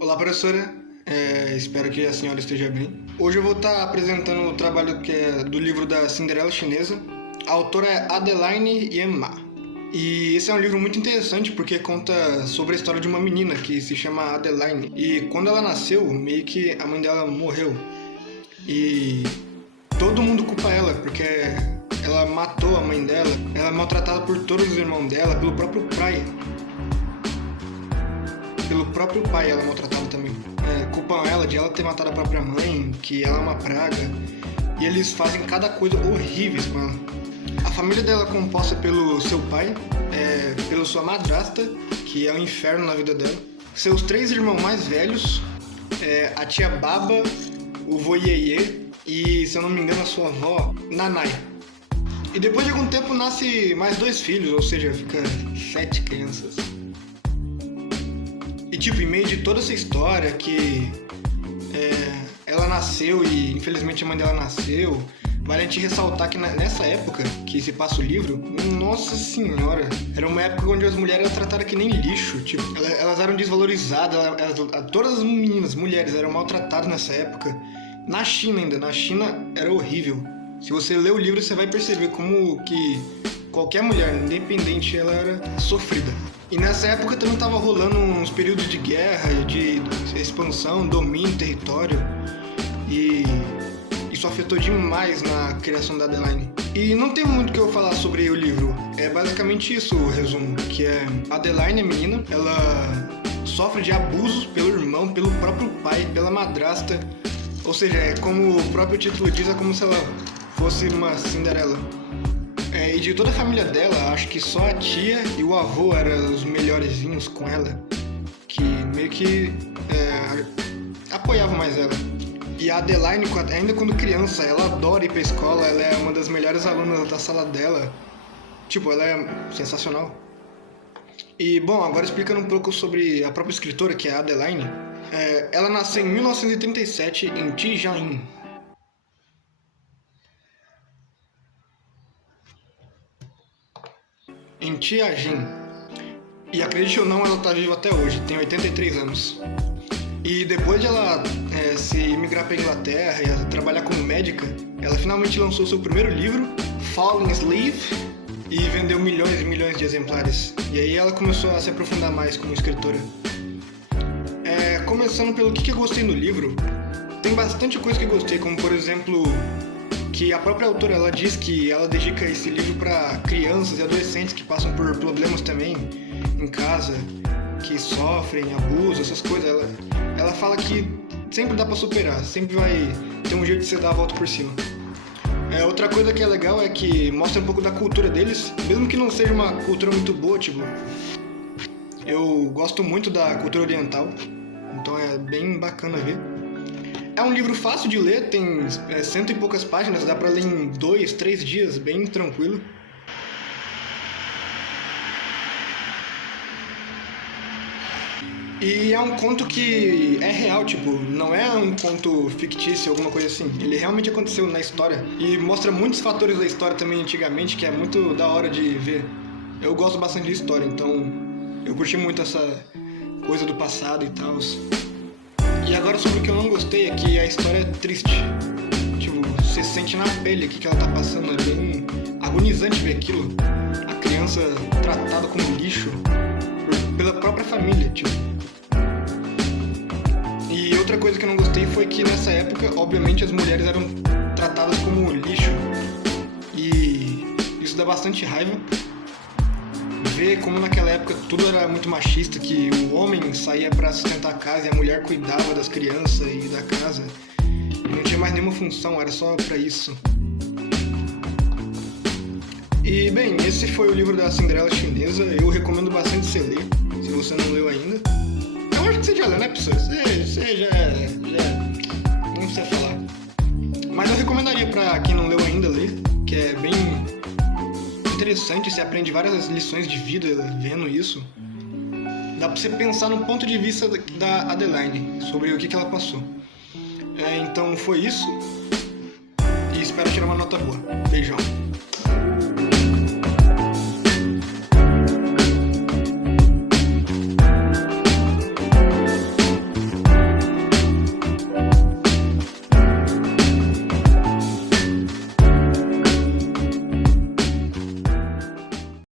Olá, professora. Espero que a senhora esteja bem. Hoje eu vou estar apresentando o trabalho que é do livro da Cinderela Chinesa. A autora é Adeline Yan Ma. E esse é um livro muito interessante porque conta sobre a história de uma menina que se chama Adeline. E quando ela nasceu, meio que a mãe dela morreu. E todo mundo culpa ela porque ela matou a mãe dela. Ela é maltratada por todos os irmãos dela, pelo próprio pai. Pelo próprio pai ela é maltratada também. Culpam ela de ela ter matado a própria mãe, que ela é uma praga. E eles fazem cada coisa horrível com ela. A família dela é composta pelo seu pai, pela sua madrasta, que é o inferno na vida dela. Seus 3 irmãos mais velhos, a tia Baba, o vô Iê e, se eu não me engano, a sua avó, Nanai. E depois de algum tempo nasce mais 2 filhos, ou seja, fica 7 crianças. E em meio de toda essa história que ela nasceu e infelizmente a mãe dela nasceu, vale a gente ressaltar que nessa época que se passa o livro, nossa senhora, era uma época onde as mulheres eram tratadas que nem lixo, elas eram desvalorizadas, todas as meninas, mulheres eram maltratadas nessa época. Na China ainda, na China era horrível. Se você ler o livro, você vai perceber como que qualquer mulher, independente, ela era sofrida. E nessa época também estava rolando uns períodos de guerra, de expansão, domínio, território. E isso afetou demais na criação da Adeline. E não tem muito o que eu falar sobre o livro. É basicamente isso o resumo, que é a Adeline, a menina, ela sofre de abusos pelo irmão, pelo próprio pai, pela madrasta. Ou seja, como o próprio título diz, é como se ela fosse uma Cinderela. E de toda a família dela, acho que só a tia e o avô eram os melhorzinhos com ela, que meio que apoiavam mais ela. E a Adeline, ainda quando criança, ela adora ir pra escola, ela é uma das melhores alunas da sala dela. Ela é sensacional. E, bom, agora explicando um pouco sobre a própria escritora, que é a Adeline. Ela nasceu em 1937 em Tianjin. Em Tianjin. E acredite ou não, ela tá viva até hoje, tem 83 anos. E depois de ela se migrar para Inglaterra e trabalhar como médica, ela finalmente lançou seu primeiro livro, Falling Asleep, e vendeu milhões e milhões de exemplares. E aí ela começou a se aprofundar mais como escritora. Começando pelo que eu gostei no livro, tem bastante coisa que eu gostei, como por exemplo, que a própria autora ela diz que ela dedica esse livro para crianças e adolescentes que passam por problemas também em casa, que sofrem abuso, essas coisas. Ela fala que sempre dá para superar, sempre vai ter um jeito de você dar a volta por cima. Outra coisa que é legal é que mostra um pouco da cultura deles, mesmo que não seja uma cultura muito boa, eu gosto muito da cultura oriental, então é bem bacana ver. É um livro fácil de ler, tem 100 e poucas páginas, dá pra ler em 2, 3 dias, bem tranquilo. E é um conto que é real, não é um conto fictício, alguma coisa assim. Ele realmente aconteceu na história. E mostra muitos fatores da história também antigamente, que é muito da hora de ver. Eu gosto bastante de história, então eu curti muito essa coisa do passado e tal. E agora sobre o que eu não gostei é que a história é triste. Você sente na pele o que ela tá passando, é bem agonizante ver aquilo. A criança tratada como lixo pela própria família, E outra coisa que eu não gostei foi que nessa época, obviamente, as mulheres eram tratadas como lixo. E isso dá bastante raiva. Ver como naquela época tudo era muito machista, que o homem saía para sustentar a casa e a mulher cuidava das crianças e da casa. E não tinha mais nenhuma função, era só para isso. E bem, esse foi o livro da Cinderela Chinesa. Eu recomendo bastante você ler, se você não leu ainda. Eu acho que você já leu, né, pessoal? Você já não sei falar. Mas eu recomendaria para quem não leu ainda ler, que é bem interessante, você aprende várias lições de vida vendo isso. Dá pra você pensar no ponto de vista da Adeline, sobre o que ela passou. Então foi isso. E espero tirar uma nota boa. Beijão.